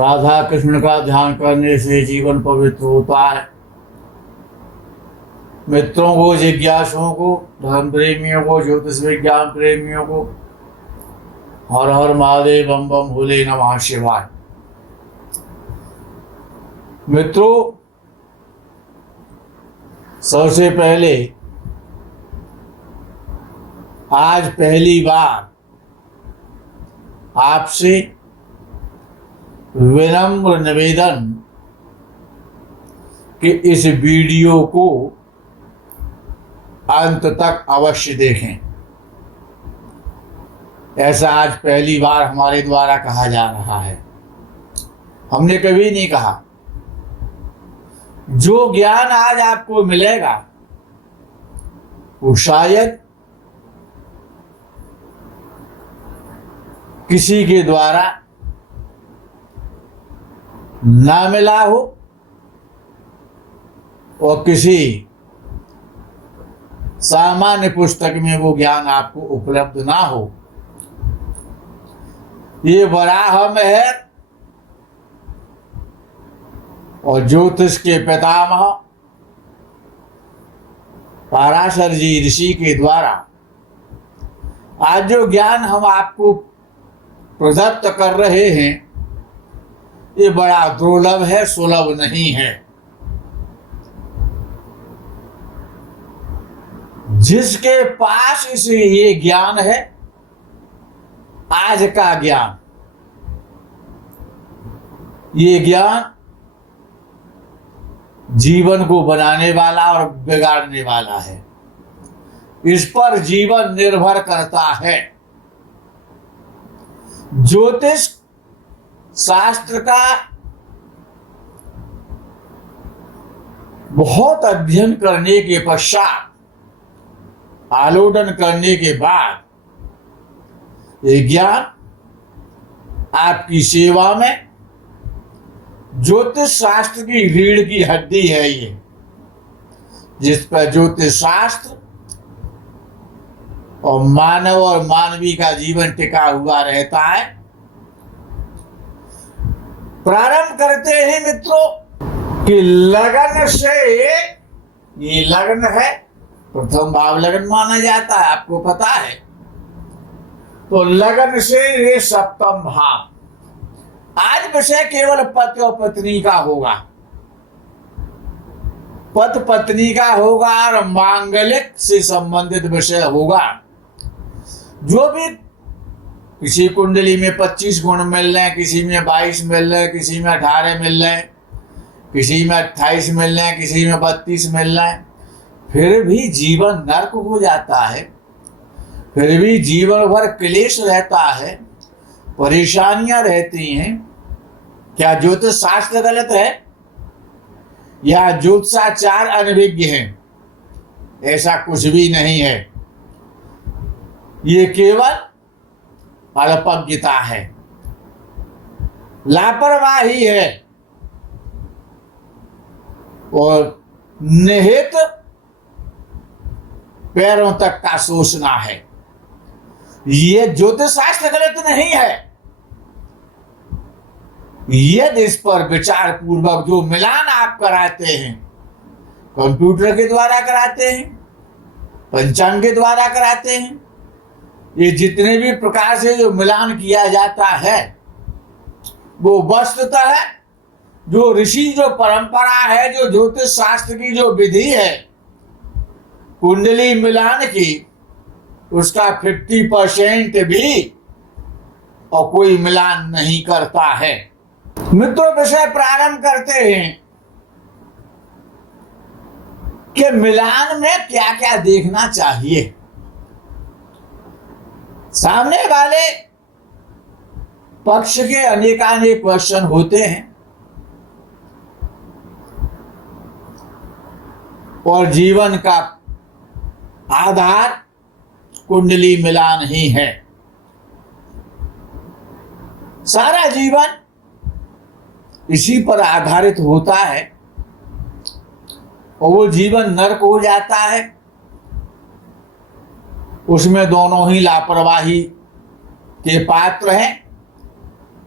राधा कृष्ण का ध्यान करने से जीवन पवित्र होता है। मित्रों को, जिज्ञासुओं को, धर्म प्रेमियों को, ज्योतिष विज्ञान प्रेमियों को हर हर महादेव, बम बम भोले नमः शिवाय। मित्रों, सबसे पहले आज पहली बार आपसे विनम्र निवेदन कि इस वीडियो को अंत तक अवश्य देखें। ऐसा आज पहली बार हमारे द्वारा कहा जा रहा है। हमने कभी नहीं कहा। जो ज्ञान आज आपको मिलेगा वो शायद किसी के द्वारा ना मिला हो और किसी सामान्य पुस्तक में वो ज्ञान आपको उपलब्ध ना हो। ये वराह महर्षि और ज्योतिष के पितामह पराशर जी ऋषि के द्वारा आज जो ज्ञान हम आपको प्रदत्त कर रहे हैं, ये बड़ा दुर्लभ है, सुलभ नहीं है। जिसके पास इसे ये ज्ञान है, आज का ज्ञान, ये ज्ञान जीवन को बनाने वाला और बिगाड़ने वाला है। इस पर जीवन निर्भर करता है। ज्योतिष शास्त्र का बहुत अध्ययन करने के पश्चात, आलोडन करने के बाद, ये ज्ञान आपकी सेवा में, ज्योतिष शास्त्र की रीढ़ की हड्डी है ये, जिस पर ज्योतिष शास्त्र और मानव और मानवी का जीवन टिका हुआ रहता है। प्रारंभ करते हैं मित्रों कि लगन से, ये लगन है, प्रथम भाव लगन माना जाता है, आपको पता है। तो लगन से ये सप्तम भाव। आज विषय केवल पति और पत्नी का होगा, पति पत्नी का होगा और मांगलिक से संबंधित विषय होगा। जो भी किसी कुंडली में 25 गुण मिल रहे हैं, किसी में 22 मिल रहे हैं, किसी में 18 मिल रहे हैं, किसी में 28 मिल रहे हैं, किसी में 32 मिल रहे हैं, फिर भी जीवन नरक हो जाता है। फिर भी जीवन भर क्लेश रहता है, परेशानियां रहती हैं। क्या ज्योतिष शास्त्र गलत है या ज्योतिषाचार अनभिज्ञ हैं? ऐसा कुछ भी नहीं है। ये केवल अल्पज्ञता है, लापरवाही है और निहित पैरों तक का सोचना है। ये ज्योतिष शास्त्र गलत नहीं है। यदि इस पर विचार पूर्वक जो मिलान आप कराते हैं, कंप्यूटर के द्वारा कराते हैं, पंचांग के द्वारा कराते हैं, ये जितने भी प्रकार से जो मिलान किया जाता है, वो वस्तुतः है जो ऋषि, जो परंपरा है, जो ज्योतिष शास्त्र की जो विधि है कुंडली मिलान की, उसका 50% भी और कोई मिलान नहीं करता है। मित्रों, विषय प्रारंभ करते हैं कि मिलान में क्या क्या देखना चाहिए। सामने वाले पक्ष के अनेकानेक क्वेश्चन होते हैं और जीवन का आधार कुंडली मिलान ही है। सारा जीवन इसी पर आधारित होता है और वो जीवन नरक हो जाता है। उसमें दोनों ही लापरवाही के पात्र हैं।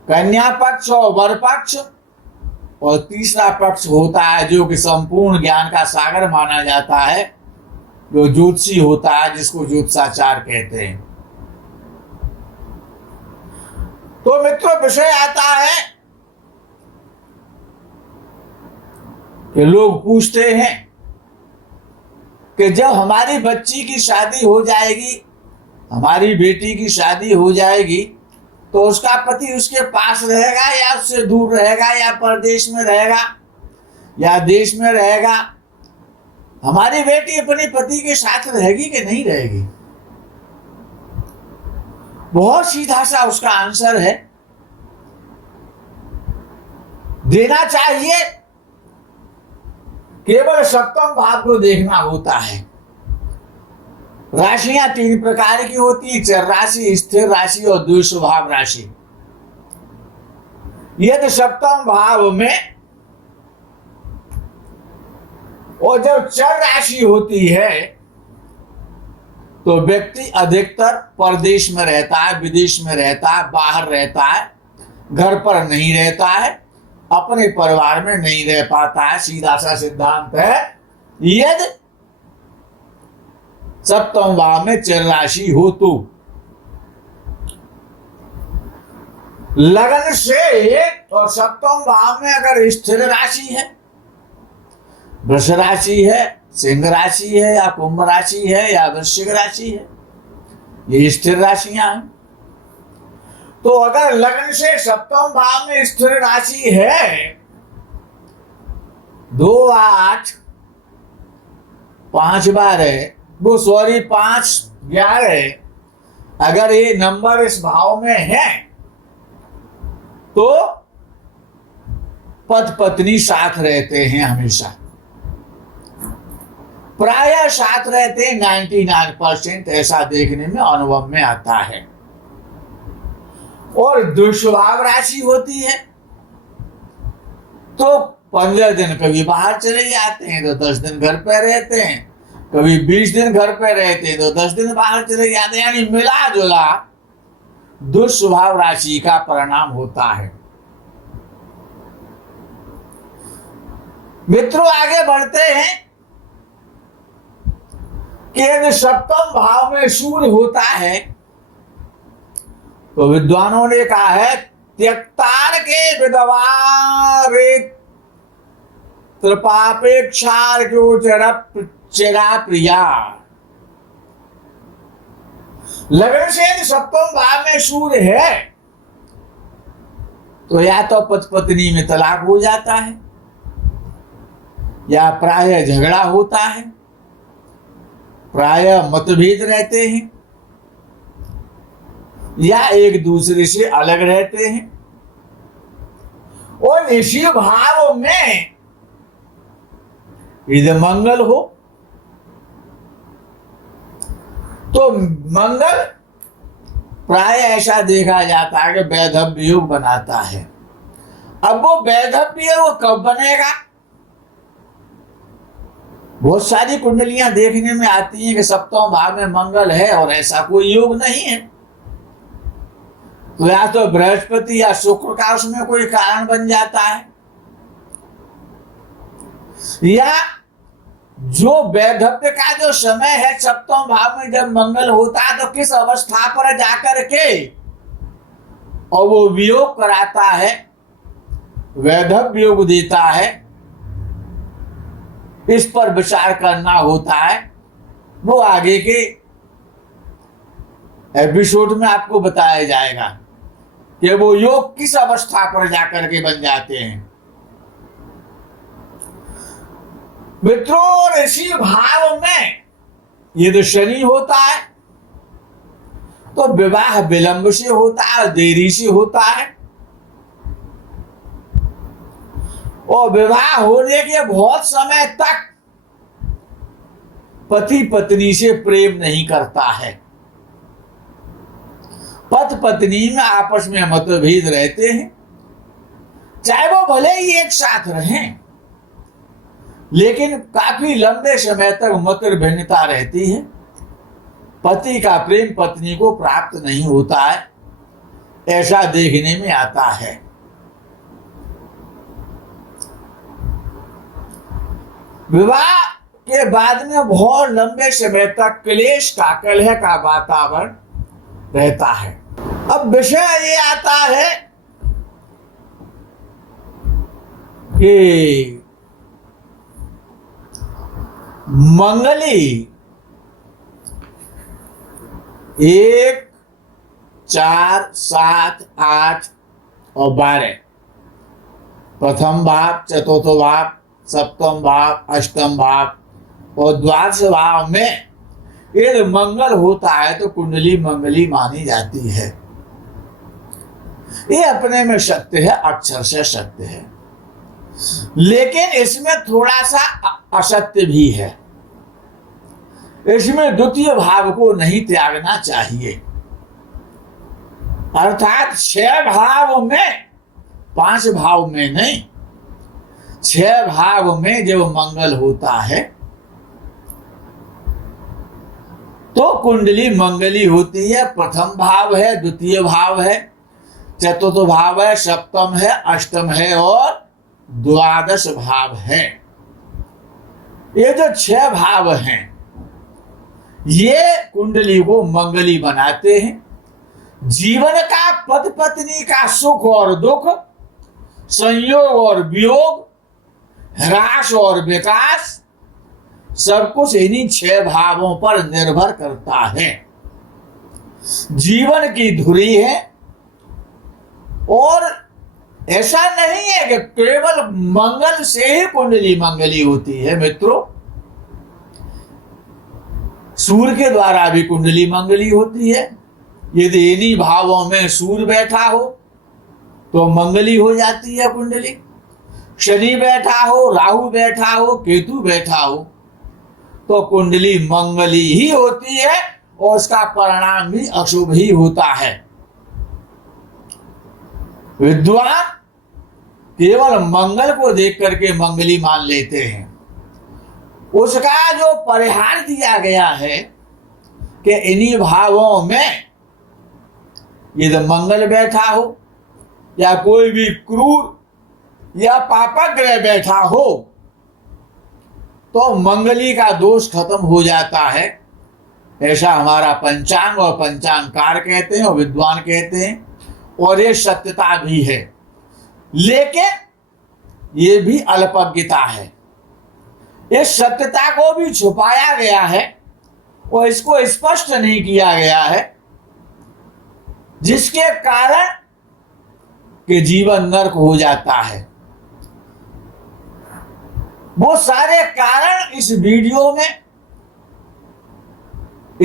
कन्या पक्ष और वर पक्ष, और तीसरा पक्ष होता है जो कि संपूर्ण ज्ञान का सागर माना जाता है, जो ज्योतिषी होता है, जिसको ज्योतिषाचार कहते हैं। तो मित्रों, विषय आता है कि लोग पूछते हैं कि जब हमारी बच्ची की शादी हो जाएगी, हमारी बेटी की शादी हो जाएगी, तो उसका पति उसके पास रहेगा या उससे दूर रहेगा, या परदेश में रहेगा या देश में रहेगा? हमारी बेटी अपने पति के साथ रहेगी कि नहीं रहेगी? बहुत सीधा सा उसका आंसर है, देना चाहिए। केवल सप्तम भाव को देखना होता है। राशियां 3 प्रकार की होती हैं, चर राशि, स्थिर राशि और द्विस्वभाव राशि। यदि सप्तम भाव में और जब चर राशि होती है तो व्यक्ति अधिकतर परदेश में रहता है, विदेश में रहता है, बाहर रहता है, घर पर नहीं रहता है, अपने परिवार में नहीं रह पाता है। सीधा सा सिद्धांत है। यदि सप्तम भाव में चर राशि हो तो लगन से, और सप्तम भाव में अगर स्थिर राशि है, वृष राशि है, सिंह राशि है, या कुंभ राशि है, या वृश्चिक राशि है, ये स्थिर राशियां हैं। तो अगर लगन से सप्तम भाव में स्थिर राशि है, 2, 8, 5, 12, 5, 11, अगर ये नंबर इस भाव में है तो पति पत्नी साथ रहते हैं हमेशा, प्रायः साथ रहते हैं। 99% ऐसा देखने में, अनुभव में आता है। और दुस्वभाव राशि होती है तो 15 दिन कभी बाहर चले जाते हैं तो 10 दिन घर पे रहते हैं, कभी 20 दिन घर पे रहते हैं तो 10 दिन बाहर चले जाते हैं। यानी मिला जुला दुस्वभाव राशि का परिणाम होता है। मित्रों, आगे बढ़ते हैं कि यदि सप्तम भाव में सूर्य होता है तो विद्वानों ने कहा है, त्यक्तार के विधवा रे कृपापेक्षार चिरा प्रिया। लगन से यदि सप्तम भाव में सूर्य है तो या तो पति पत्नी में तलाक हो जाता है, या प्रायः झगड़ा होता है, प्रायः मतभेद रहते हैं, या एक दूसरे से अलग रहते हैं। और इसी भाव में यदि मंगल हो तो मंगल प्राय ऐसा देखा जाता है कि वैधव्य योग बनाता है। अब वो वैधव्य वो कब बनेगा? बहुत सारी कुंडलियां देखने में आती हैं कि सप्तम भाव में मंगल है और ऐसा कोई योग नहीं है, तो या तो बृहस्पति या शुक्र का उसमें कोई कारण बन जाता है, या जो वैधव्य का जो समय है सप्तम भाव में जब मंगल होता है तो किस अवस्था पर जाकर के और वो वियोग कराता है, वैधव्य योग देता है, इस पर विचार करना होता है। वो आगे के एपिसोड में आपको बताया जाएगा कि वो योग किस अवस्था पर जाकर के बन जाते हैं। मित्रों, इसी भाव में यदि शनि होता है तो विवाह विलंब से होता है, देरी से होता है, और विवाह होने के बहुत समय तक पति पत्नी से प्रेम नहीं करता है। पति पत्नी में आपस में मतभेद रहते हैं, चाहे वो भले ही एक साथ रहें, लेकिन काफी लंबे समय तक मत भिन्नता रहती है। पति का प्रेम पत्नी को प्राप्त नहीं होता है। ऐसा देखने में आता है। विवाह के बाद में बहुत लंबे समय तक क्लेश का, कलह का वातावरण रहता है। अब विषय ये आता है कि मंगली 1, 4, 7, 8 और 12, प्रथम भाव, चतुर्थ भाव, सप्तम भाव, अष्टम भाव और द्वादश भाव में यदि मंगल होता है तो कुंडली मंगली मानी जाती है। ये अपने में सत्य है, अक्षर से सत्य है, लेकिन इसमें थोड़ा सा असत्य भी है। इसमें द्वितीय भाव को नहीं त्यागना चाहिए, अर्थात 6 भाव में, 5 भाव में नहीं, 6 भाव में जब मंगल होता है तो कुंडली मंगली होती है। प्रथम भाव है, द्वितीय भाव है, चतुर्थ भाव है, सप्तम है, अष्टम है और द्वादश भाव है। ये जो 6 भाव हैं ये कुंडली को मंगली बनाते हैं। जीवन का पति पत्नी का सुख और दुख, संयोग और वियोग, ह्रास और विकास, सब कुछ इन्हीं 6 भावों पर निर्भर करता है। जीवन की धुरी है और ऐसा नहीं है कि केवल मंगल से ही कुंडली मंगली होती है मित्रों। सूर्य के द्वारा भी कुंडली मंगली होती है। यदि इन्हीं भावों में सूर्य बैठा हो तो मंगली हो जाती है कुंडली। शनि बैठा हो, राहु बैठा हो, केतु बैठा हो तो कुंडली मंगली ही होती है और उसका परिणाम भी अशुभ ही होता है। विद्वान केवल मंगल को देख करके मंगली मान लेते हैं। उसका जो परिहार दिया गया है कि इन्हीं भावों में यदि मंगल बैठा हो या कोई भी क्रूर या पापक ग्रह बैठा हो तो मंगली का दोष खत्म हो जाता है। ऐसा हमारा पंचांग और पंचांगकार कहते हैं और विद्वान कहते हैं और ये सत्यता भी है, लेकिन ये भी अल्पज्ञता है। इस सत्यता को भी छुपाया गया है और इसको स्पष्ट नहीं किया गया है, जिसके कारण कि जीवन नरक हो जाता है। वो सारे कारण इस वीडियो में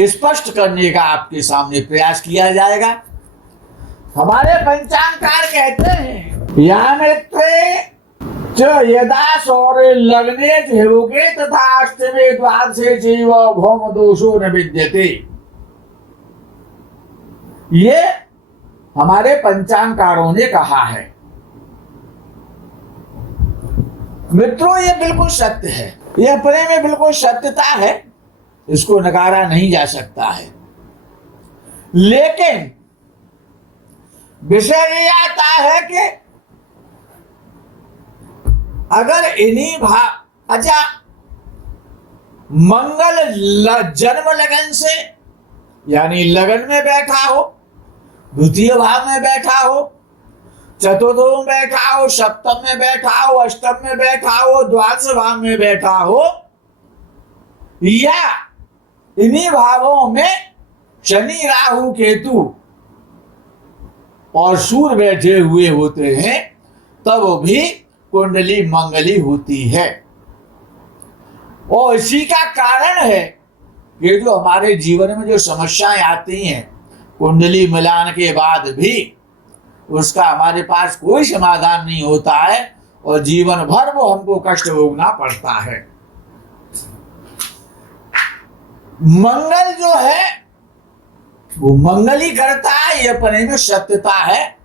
स्पष्ट करने का आपके सामने प्रयास किया जाएगा। हमारे पंचांगकार कहते हैं यदा और लग्ने होगे तथा अष्टमे द्वादशे जीव भौम दोषो न विद्यते। ये हमारे पंचांगकारों ने कहा है। मित्रों ये बिल्कुल सत्य है, ये अपने में बिल्कुल सत्यता है, इसको नकारा नहीं जा सकता है। लेकिन विषय ये आता है कि अगर इन्हीं अच्छा मंगल जन्म लगन से यानी लगन में बैठा हो, द्वितीय भाव में बैठा हो, चतुर्थ में बैठा हो, सप्तम में बैठा हो, अष्टम में बैठा हो, द्वादश भाव में बैठा हो, या इन्हीं भावों में शनि राहु केतु और सूर्य बैठे हुए होते हैं, तब भी कुंडली मंगली होती है। और इसी का कारण है ये जो हमारे जीवन में जो समस्याएं आती हैं कुंडली मिलान के बाद भी उसका हमारे पास कोई समाधान नहीं होता है और जीवन भर वो हमको कष्ट भोगना पड़ता है। मंगल जो है वो मंगल ही करता है, ये अपने में सत्यता है।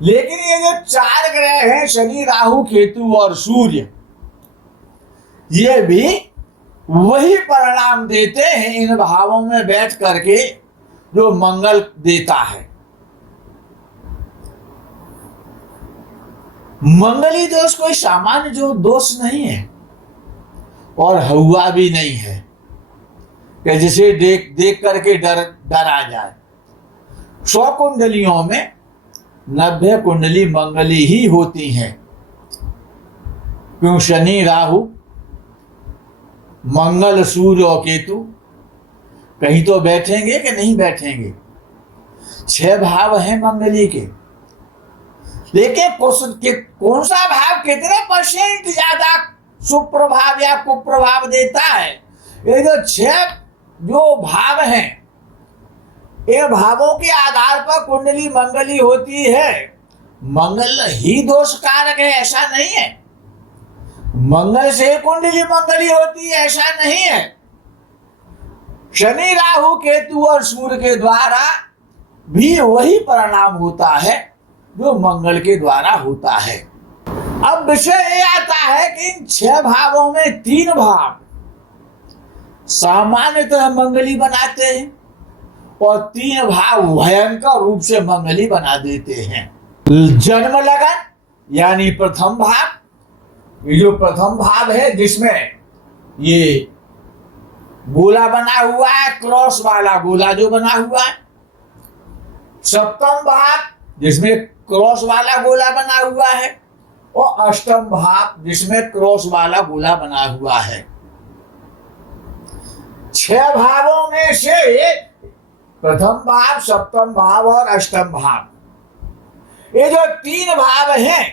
लेकिन ये जो 4 ग्रह हैं शनि राहु केतु और सूर्य, ये भी वही परिणाम देते हैं इन भावों में बैठ करके जो मंगल देता है। मंगली दोष कोई सामान्य जो दोष नहीं है और हुआ भी नहीं है कि जिसे देख देख करके डर आ जाए। 100 कुंडलियों में 90 कुंडली मंगली ही होती हैं। क्यों? शनि राहु मंगल सूर्य और केतु कहीं तो बैठेंगे कि नहीं बैठेंगे। 6 भाव हैं मंगली के, लेकिन कौन सा भाव कितने % ज्यादा सुप्रभाव या कुप्रभाव देता है? ये जो 6 जो भाव हैं, ये भावों के आधार पर कुंडली मंगली होती है। मंगल ही दोष कारक है ऐसा नहीं है, मंगल से कुंडली मंगली होती है ऐसा नहीं है। शनि राहु केतु और सूर्य के द्वारा भी वही परिणाम होता है जो मंगल के द्वारा होता है। अब विषय ये आता है कि इन 6 भावों में 3 भाव सामान्यतः मंगली बनाते हैं और 3 भाव भयंकर रूप से मंगली बना देते हैं। जन्म लगन यानी प्रथम भाव, ये जो प्रथम भाव है जिसमें ये गोला बना हुआ है, क्रॉस वाला गोला जो बना हुआ है। सप्तम भाव जिसमें क्रॉस वाला गोला बना हुआ है और अष्टम भाव जिसमें क्रॉस वाला गोला बना हुआ है। 6 भावों में से प्रथम भाव, सप्तम भाव और अष्टम भाव, ये जो 3 भाव हैं,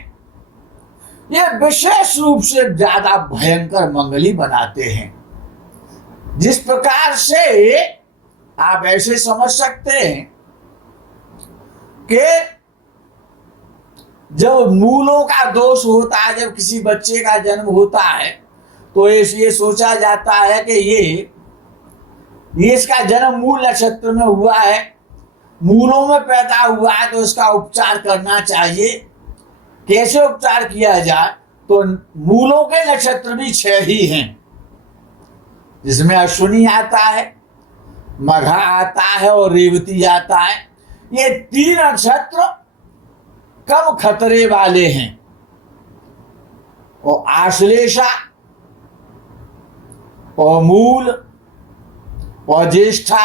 ये विशेष रूप से ज्यादा भयंकर मंगली बनाते हैं। जिस प्रकार से आप ऐसे समझ सकते हैं कि जब मूलों का दोष होता है, जब किसी बच्चे का जन्म होता है तो ये सोचा जाता है कि ये इसका जन्म मूल नक्षत्र में हुआ है, मूलों में पैदा हुआ है, तो इसका उपचार करना चाहिए। कैसे उपचार किया जाए? तो मूलों के नक्षत्र भी 6 ही हैं, जिसमें अश्विनी आता है, मघा आता है और रेवती आता है। ये 3 नक्षत्र कम खतरे वाले हैं और आश्लेषा और मूल और ज्येष्ठा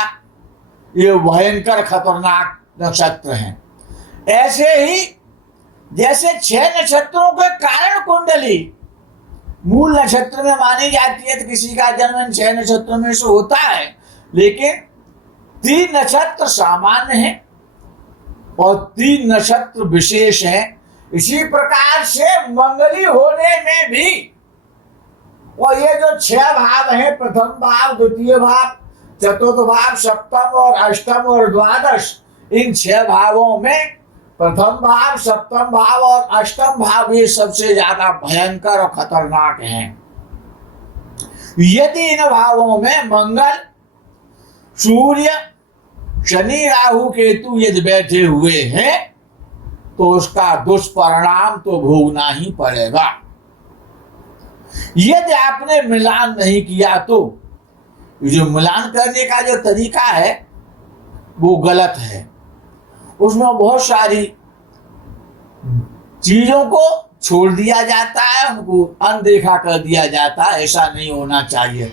ये भयंकर खतरनाक नक्षत्र हैं। ऐसे ही जैसे 6 नक्षत्रों के कारण कुंडली मूल नक्षत्र में मानी जाती है, तो किसी का जन्म इन 6 नक्षत्रों में से होता है, लेकिन 3 नक्षत्र सामान्य हैं और 3 नक्षत्र विशेष हैं। इसी प्रकार से मंगली होने में भी, और ये जो 6 भाव हैं, प्रथम भाव, द्वितीय भाव, चतुर्थ भाव, सप्तम और अष्टम और द्वादश, इन 6 भावों में प्रथम भाव, सप्तम भाव और अष्टम भाव ये सबसे ज्यादा भयंकर और खतरनाक हैं। यदि इन भावों में मंगल, सूर्य, शनि, राहु, केतु यदि बैठे हुए हैं तो उसका दुष्परिणाम तो भोगना ही पड़ेगा। यदि आपने मिलान नहीं किया तो जो मिलान करने का जो तरीका है वो गलत है। उसमें बहुत सारी चीजों को छोड़ दिया जाता है, उनको अनदेखा कर दिया जाता है। ऐसा नहीं होना चाहिए।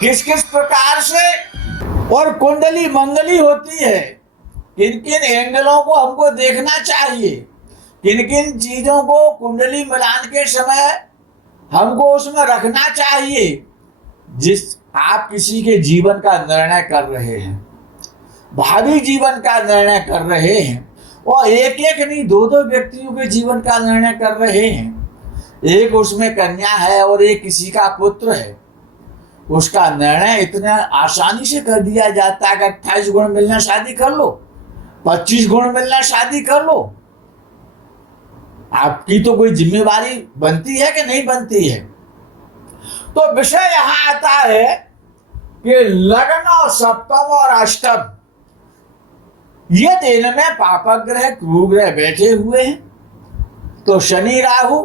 किस किस प्रकार से और कुंडली मंगली होती है, किन किन एंगलों को हमको देखना चाहिए, किन किन चीजों को कुंडली मिलान के समय हमको उसमें रखना चाहिए। जिस आप किसी के जीवन का निर्णय कर रहे हैं, भावी जीवन का निर्णय कर रहे हैं, और एक एक नहीं 2-2 व्यक्तियों के जीवन का निर्णय कर रहे हैं। एक उसमें कन्या है और एक किसी का पुत्र है, उसका निर्णय इतना आसानी से कर दिया जाता है कि 28 गुण मिलना शादी कर लो, 25 गुण मिलना शादी कर लो। आपकी तो कोई जिम्मेवारी बनती है कि नहीं बनती है? तो विषय यहां आता है कि लग्न और सप्तम और अष्टम ये दिन में पापक ग्रह, क्रूर ग्रह बैठे हुए हैं, तो शनि राहु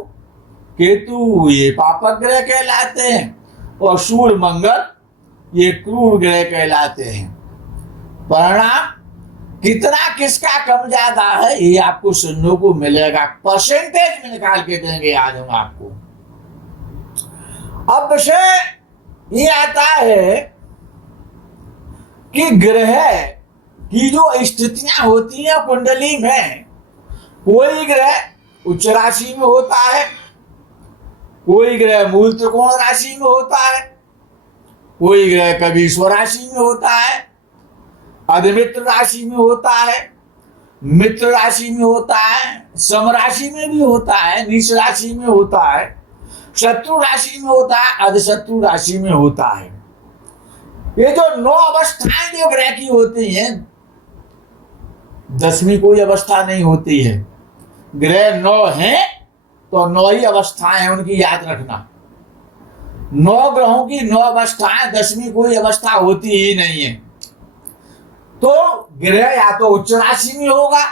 केतु ये पापक ग्रह कहलाते हैं और सूर्य मंगल ये क्रूर ग्रह कहलाते हैं। परिणाम कितना किसका कम ज्यादा है ये आपको सुनने को मिलेगा, परसेंटेज में निकाल के देंगे आज हम आपको। अब विषय ये आता है कि ग्रह की जो स्थितियां होती हैं कुंडली में, कोई ग्रह उच्च राशि में होता है, कोई ग्रह मूल त्रिकोण राशि में होता है, कोई ग्रह कभी स्वराशि में होता है, अधिमित्र राशि में होता है, मित्र राशि में होता है, सम राशि में भी होता है, नीच राशि में होता है, शत्रु राशि में होता है, अधिशत्रु राशि में होता है। ये जो 9 अवस्थाएं जो ग्रह की होती हैं, 10वीं कोई अवस्था नहीं होती है। ग्रह 9 हैं तो 9 ही अवस्थाएं हैं, उनकी याद रखना। 9 ग्रहों की 9 अवस्थाएं, 10वीं कोई अवस्था होती ही नहीं है। तो ग्रह या तो उच्च राशि में होगा,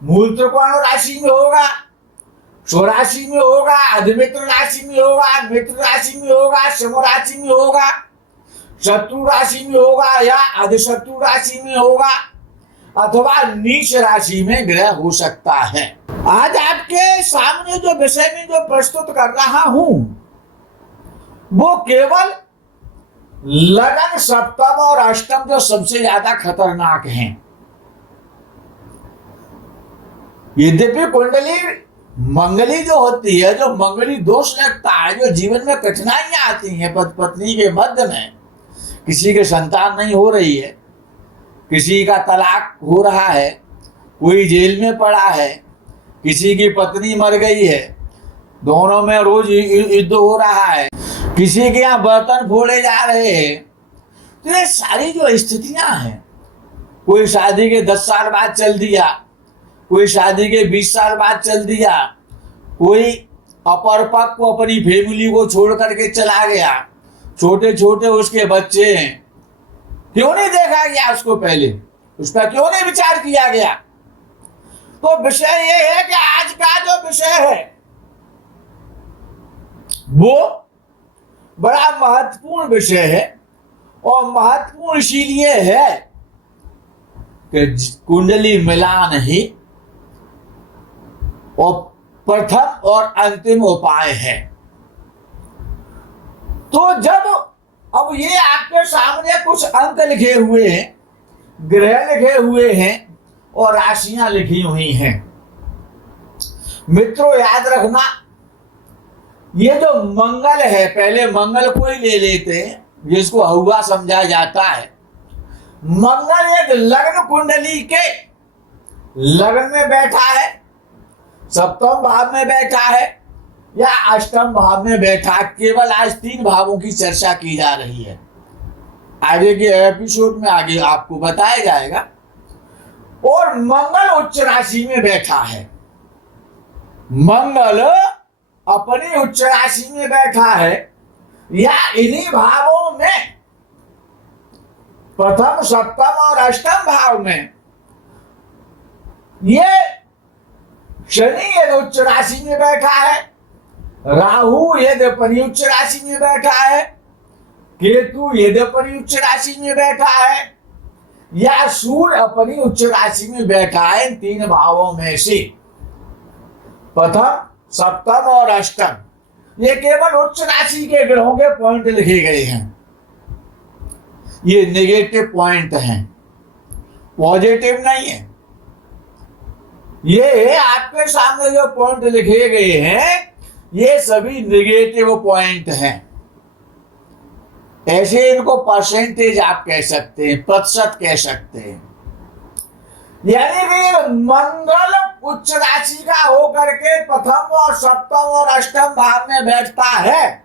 मूल त्रिकोण राशि में होगा, स्वराशि में होगा, अधिमित्र राशि में होगा, मित्र राशि में होगा, सम राशि में होगा, शत्रु राशि में होगा या अधिशत्रु राशि में होगा, अथवा नीच राशि में ग्रह हो सकता है। आज आपके सामने जो विषय में जो प्रस्तुत कर रहा हूं वो केवल लगन, सप्तम और अष्टम जो सबसे ज्यादा खतरनाक हैं। यद्यपि कुंडली मंगली जो होती है, जो मंगली दोष लगता है, जो जीवन में कठिनाइयां आती हैं पति पत्नी के मध्य में, किसी के संतान नहीं हो रही है, किसी का तलाक हो रहा है, कोई जेल में पड़ा है, किसी की पत्नी मर गई है, दोनों में रोज युद्ध हो रहा है, किसी के यहाँ बर्तन फोड़े जा रहे हैं। तो ये सारी जो स्थितियां हैं, कोई शादी के 10 साल बाद चल दिया, कोई शादी के 20 साल बाद चल दिया, कोई अपरपक्व को अपनी फैमिली को छोड़ करके चला गया, छोटे छोटे उसके बच्चे हैं, क्यों नहीं देखा गया उसको पहले, उस पर क्यों नहीं विचार किया गया। तो विषय ये है कि आज का जो विषय है वो बड़ा महत्वपूर्ण विषय है, और महत्वपूर्ण इसीलिए है कि कुंडली मिलान ही और प्रथम और अंतिम उपाय है। तो जब अब ये आपके सामने कुछ अंक लिखे हुए हैं, ग्रह लिखे हुए हैं और राशियां लिखी हुई हैं, मित्रों याद रखना, ये जो मंगल है, पहले मंगल को ही ले लेते हैं जिसको हौवा समझा जाता है। मंगल एक लग्न कुंडली के लग्न में बैठा है, सप्तम भाव में बैठा है या अष्टम भाव में बैठा। केवल आज 3 भावों की चर्चा की जा रही है, आगे के एपिसोड में आगे आपको बताया जाएगा। और मंगल उच्च राशि में बैठा है, मंगल अपनी उच्च राशि में बैठा है या इन्हीं भावों में, प्रथम, सप्तम और अष्टम भाव में। ये शनि यदि उच्च राशि में बैठा है, राहु यदि अपनी उच्च राशि में बैठा है, केतु यदि अपनी उच्च राशि में बैठा है, या सूर्य अपनी उच्च राशि में बैठा है, इन 3 भावों में से प्रथम, सप्तम और अष्टम, ये केवल उच्च राशि के ग्रहों के पॉइंट लिखे गए हैं। ये नेगेटिव पॉइंट हैं, पॉजिटिव नहीं है। ये आपके सामने जो पॉइंट लिखे गए हैं ये सभी नेगेटिव पॉइंट हैं। ऐसे इनको परसेंटेज आप कह सकते हैं, प्रतिशत कह सकते हैं। यानी कि मंगल उच्च राशि का होकर के प्रथम और सप्तम और अष्टम भाव में बैठता है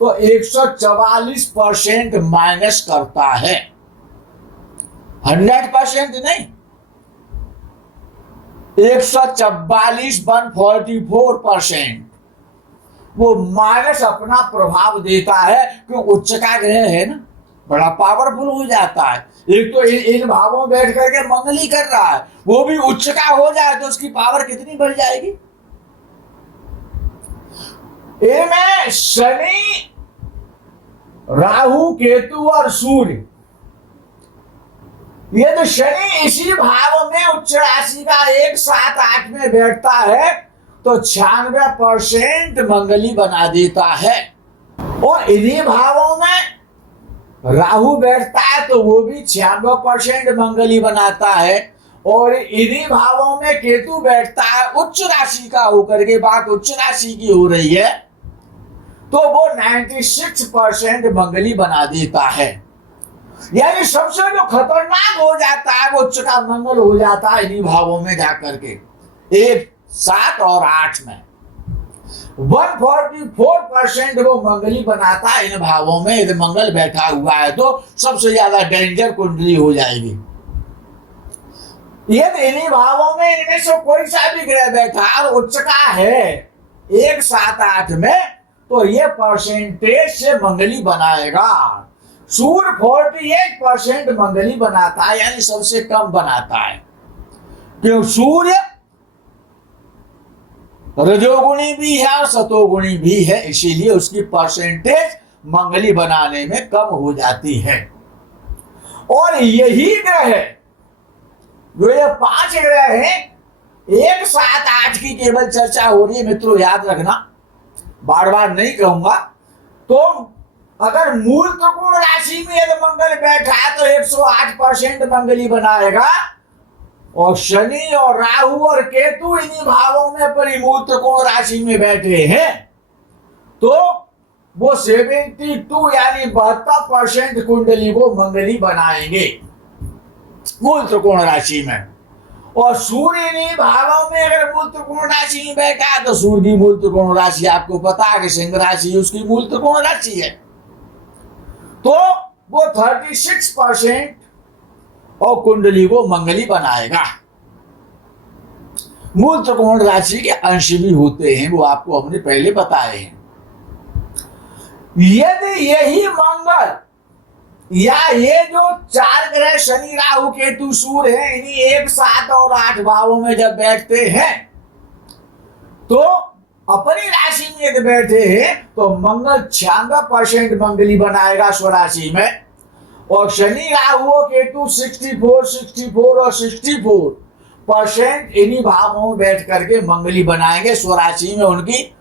तो 144% माइनस करता है, 100% नहीं, 144% वो माइनस अपना प्रभाव देता है, क्योंकि उच्च का ग्रह है ना, बड़ा पावरफुल हो जाता है। एक तो इन भावों में बैठ करके मंगल ही कर रहा है, वो भी उच्च का हो जाए तो उसकी पावर कितनी बढ़ जाएगी। इनमें शनि, राहु, केतु और सूर्य यदि शनि इसी भाव में उच्च राशि का 1, 7, 8 में बैठता है तो 96% मंगली बना देता है। और इन्हीं भावों में राहु बैठता है तो वो भी 96% मंगली बनाता है। और इन्हीं भावों में केतु बैठता है उच्च राशि का होकर के, बात उच्च राशि की हो रही है, तो वो 96% मंगली बना देता है। यानी सबसे जो खतरनाक हो जाता है वो उच्च का मंगल हो जाता है इन्हीं भावों में जाकर के, 1, 7 और 8 में 144% वो मंगली बनाता है इन भावों में। यदि मंगल बैठा हुआ है तो सबसे ज्यादा डेंजर कुंडली हो जाएगी। यदि इन्हीं भावों में इनमें से कोई सा भी ग्रह बैठा और उच्च का है 1, 7, 8 में, तो ये परसेंटेज से मंगली बनाएगा। सूर्य 48% मंगली बनाता है, यानी सबसे कम बनाता है। क्यों? सूर्य रजोगुणी भी है और सतोगुणी भी है, इसीलिए उसकी परसेंटेज मंगली बनाने में कम हो जाती है। और यही ग्रह जो ये 5 ग्रह हैं, 1, 7, 8 की केवल चर्चा हो रही है मित्रों, याद रखना, बार बार नहीं कहूंगा। तो अगर मूल त्रिकोण राशि में यदि मंगल बैठा है तो 108% मंगली बनाएगा। और शनि और राहु और केतु इन्हीं भावों में परिमूल त्रिकोण राशि में बैठे हैं तो वो 72 यानी 72% कुंडली को मंगली बनाएंगे मूल त्रिकोण राशि में। और सूर्य इन्हीं भावों में अगर मूल त्रिकोण राशि में बैठा है तो सूर्य की मूल त्रिकोण राशि आपको पता है कि सिंह राशि उसकी मूल त्रिकोण राशि है, तो वो 36% और कुंडली को मंगली बनाएगा। मूल त्रिकोण राशि के अंश भी होते हैं, वो आपको हमने पहले बताए हैं। यदि यही मंगल या ये जो 4 ग्रह शनि राहु केतु सूर्य है इन्हीं 1, 7 और 8 भावों में जब बैठते हैं तो अपनी राशि में यदि बैठे हैं तो मंगल 96% मंगली बनाएगा स्वराशि में। और शनि राहु केतु 64, 64 और 64% इन्हीं भावों में बैठ करके मंगली बनाएंगे। स्वराशि में उनकी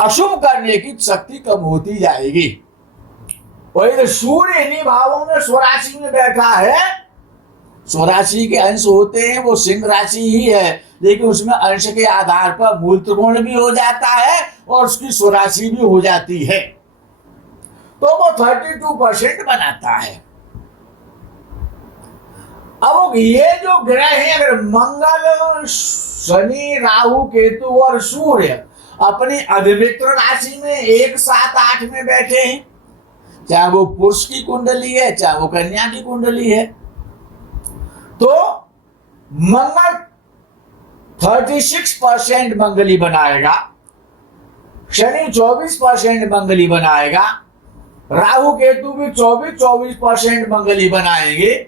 अशुभ करने की शक्ति कम होती जाएगी। और सूर्य इन्हीं भावों में स्वराशि में बैठा है, स्वराशि के अंश होते हैं वो सिंह राशि ही है, लेकिन उसमें अंश के आधार पर मूल त्रिकोण भी हो जाता है और उसकी स्वराशि भी हो जाती है, तो वो 32% बनाता है। अब ये जो ग्रह है, अगर मंगल, शनि, राहु, केतु और सूर्य अपनी अधिमित्र राशि में 1, 7, 8 में बैठे हैं, चाहे वो पुरुष की कुंडली है चाहे वो कन्या की कुंडली है, तो मंगल 36% मंगली बनाएगा, शनि 24% मंगली बनाएगा, राहु केतु भी 24% मंगली बनाएंगे।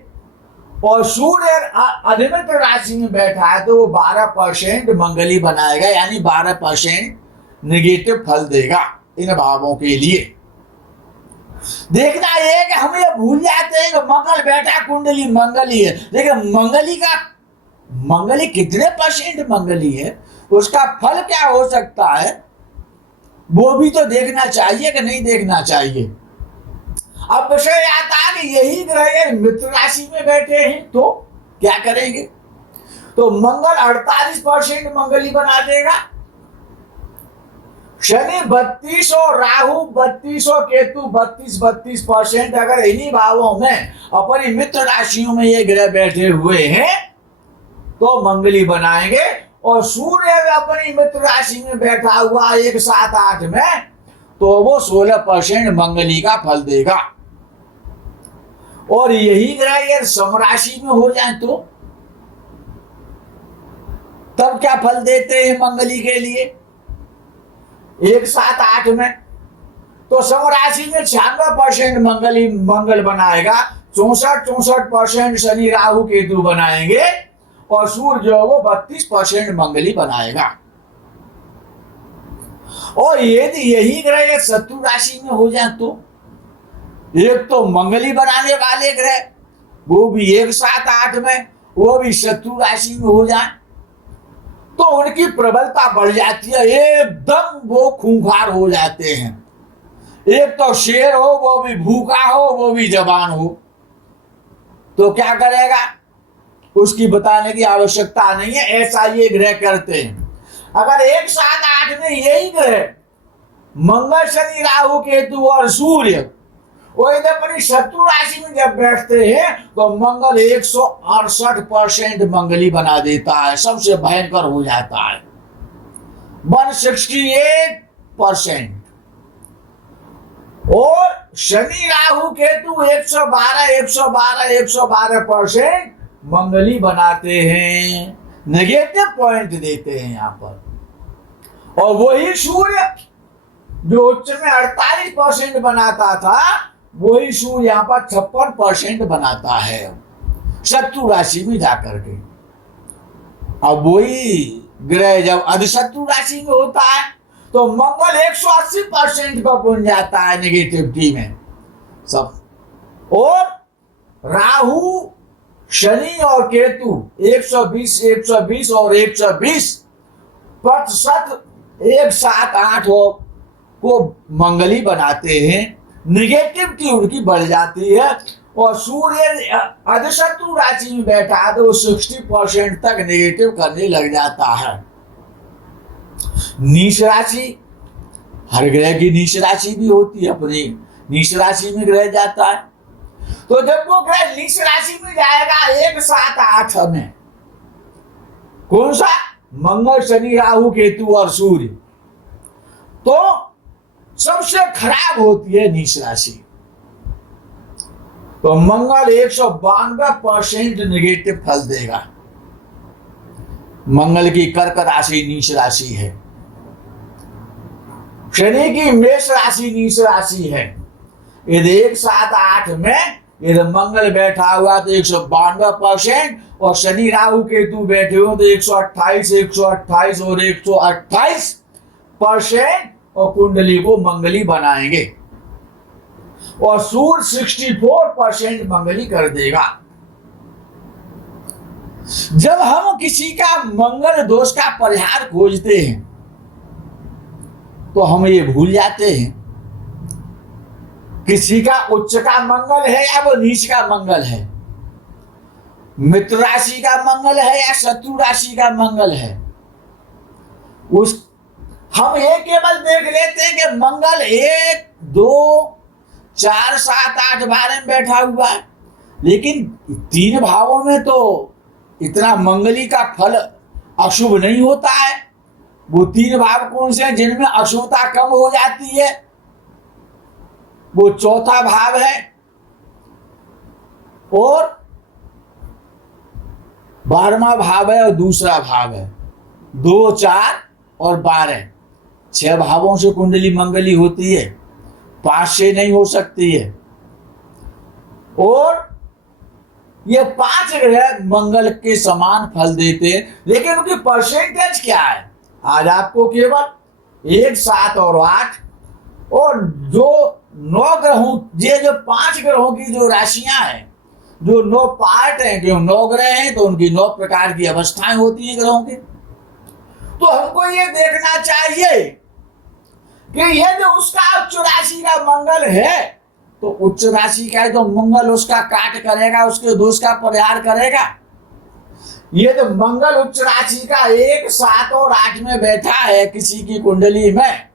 और सूर्य अधिमित्र राशि में बैठा है तो वो 12% मंगली बनाएगा, यानी 12% निगेटिव फल देगा इन भावों के लिए। देखना ये कि हम ये भूल जाते हैं कि मंगल बैठा कुंडली मंगली है, लेकिन मंगली कितने % मंगली है, उसका फल क्या हो सकता है, वो भी तो देखना चाहिए कि नहीं देखना चाहिए। अब विषय आता है कि यही ग्रह मित्र राशि में बैठे हैं तो क्या करेंगे, तो मंगल 48% मंगली बना देगा, शनि 32 और राहु 32 और केतु 32% अगर इन्हीं भावों में अपनी मित्र राशियों में ये ग्रह बैठे हुए हैं तो मंगली बनाएंगे। और सूर्य अपनी मित्र राशि में बैठा हुआ 1, 7, 8 में तो वो 16% मंगली का फल देगा। और यही ग्रह यदि समराशि में हो जाए तो तब क्या फल देते हैं मंगली के लिए 1, 7, 8 में, तो समराशि में 96% मंगल बनाएगा, 64% शनि राहु केतु बनाएंगे और सूर्य जो वो 32% मंगली बनाएगा। और यदि यही ग्रह शत्रु राशि में हो जाए तो एक तो मंगली बनाने वाले ग्रह वो भी 1-7-8 में, वो भी शत्रु राशि में हो जाए तो उनकी प्रबलता बढ़ जाती है, एकदम वो खूंखार हो जाते हैं। एक तो शेर हो, वो भी भूखा हो, वो भी जवान हो, तो क्या करेगा उसकी बताने की आवश्यकता नहीं है, ऐसा ये ग्रह करते हैं। अगर 1-7-8 में यही ग्रह मंगल, शनि, राहु, केतु और सूर्य वो यदि अपनी शत्रु राशि में जब बैठते हैं तो मंगल 168% मंगली बना देता है, सबसे भयंकर हो जाता है 168%। और शनि, राहु, केतु 112% मंगली बनाते हैं, नेगेटिव पॉइंट देते हैं यहां पर। और वही सूर्य जो उच्च में 48% बनाता था, वही सूर्य यहां पर 56% बनाता है शत्रु राशि में जाकर के। अब वही ग्रह जब अधिशत्रु राशि में होता है तो मंगल 180% पर पहुंच जाता है नेगेटिविटी में सब। और राहु, शनि और केतु 120 और 120% 1-7-8 को मंगली बनाते हैं, निगेटिविटी उनकी बढ़ जाती है। और सूर्य अधिशत्रु राशि में बैठा है तो 60% तक नेगेटिव करने लग जाता है। नीच राशि, हर ग्रह की नीच राशि भी होती है, अपनी नीच राशि में ग्रह जाता है। तो जब वो ग्रह नीच राशि में जाएगा 1-7-8 में, कौन सा? मंगल, शनि, राहु, केतु और सूर्य, तो सबसे खराब होती है नीच राशि। तो मंगल 192% नेगेटिव फल देगा। मंगल की कर्क राशि नीच राशि है, शनि की मेष राशि नीच राशि है। यदि 1-7-8 में यदि मंगल बैठा हुआ तो 192% और शनि, राहु, केतु बैठे हो तो 128 और 128% और कुंडली को मंगली बनाएंगे। और सूर्य 64% मंगली कर देगा। जब हम किसी का मंगल दोष का परिहार खोजते हैं तो हम ये भूल जाते हैं किसी का उच्च का मंगल है या वो नीच का मंगल है, मित्र राशि का मंगल है या शत्रु राशि का मंगल है। हम ये केवल देख लेते हैं कि मंगल 1, 2, 4, 7, 8 भाव में बैठा हुआ है, लेकिन 3 भावों में तो इतना मंगली का फल अशुभ नहीं होता है। वो 3 भाव कौन से हैं जिनमें अशुभता कम हो जाती है? वो चौथा भाव है और 12वां भाव है और दूसरा भाव है। 2, 4 और 12, 6 भावों से कुंडली मंगली होती है, 5 से नहीं हो सकती है। और ये 5 ग्रह मंगल के समान फल देते हैं, लेकिन उनकी परसेंटेज क्या है? आज आपको केवल 1, 7 और 8 और जो 9 ग्रहों, ये जो 5 ग्रहों की जो राशियां हैं, जो 9 पार्ट हैं, क्यों 9 ग्रह हैं तो उनकी 9 प्रकार की अवस्थाएं होती हैं ग्रहों की। तो हमको ये देखना चाहिए कि ये जो उसका उच्च राशि का मंगल है तो उच्च राशि का है तो मंगल उसका काट करेगा, उसके दोष का परिहार करेगा। ये तो मंगल उच्च राशि का 1, 7 और 8 में बैठा है किसी की कुंडली में,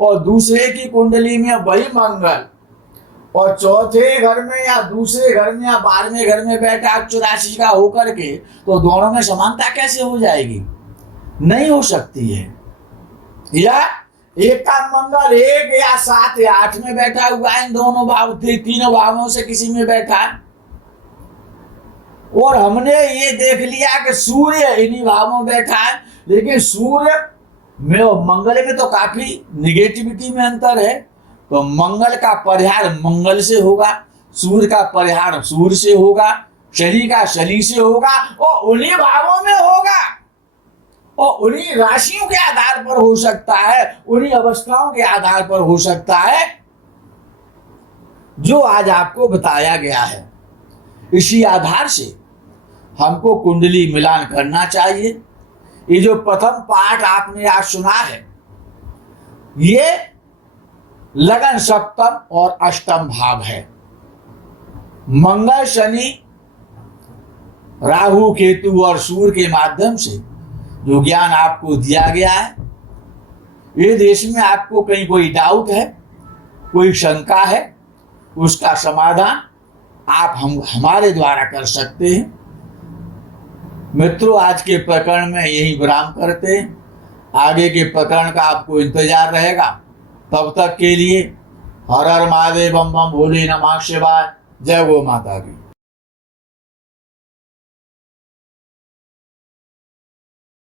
और दूसरे की कुंडली में वही मंगल और चौथे घर में या दूसरे घर में या 12वें घर में बैठा उच्च राशि का होकर के, तो दोनों में समानता कैसे हो जाएगी? नहीं हो सकती है। या एक का मंगल 1 या 7 या 8 में बैठा हुआ है, इन दोनों भाव 3 भावों से किसी में बैठा है, और हमने ये देख लिया कि सूर्य इन्हीं भावों में बैठा है, लेकिन सूर्य में और मंगल में तो काफी निगेटिविटी में अंतर है। तो मंगल का परिहार मंगल से होगा, सूर्य का परिहार सूर्य से होगा, शनि का शनि से होगा, और उन्हीं भावों में होगा और उन्हीं राशियों के आधार पर हो सकता है, उन्हीं अवस्थाओं के आधार पर हो सकता है जो आज आपको बताया गया है। इसी आधार से हमको कुंडली मिलान करना चाहिए। ये जो प्रथम पाठ आपने आज सुना है, ये लगन सप्तम और अष्टम भाव है। मंगल, शनि, राहु, केतु और सूर्य के माध्यम से जो ज्ञान आपको दिया गया है, ये देश में आपको कहीं कोई डाउट है, कोई शंका है, उसका समाधान आप हमारे द्वारा कर सकते हैं। मित्रों, आज के प्रकरण में यही विराम करते हैं। आगे के प्रकरण का आपको इंतजार रहेगा। तब तक के लिए हर हर महादेव, बम बम भोले, नमः शिवाय। जय गो माता की।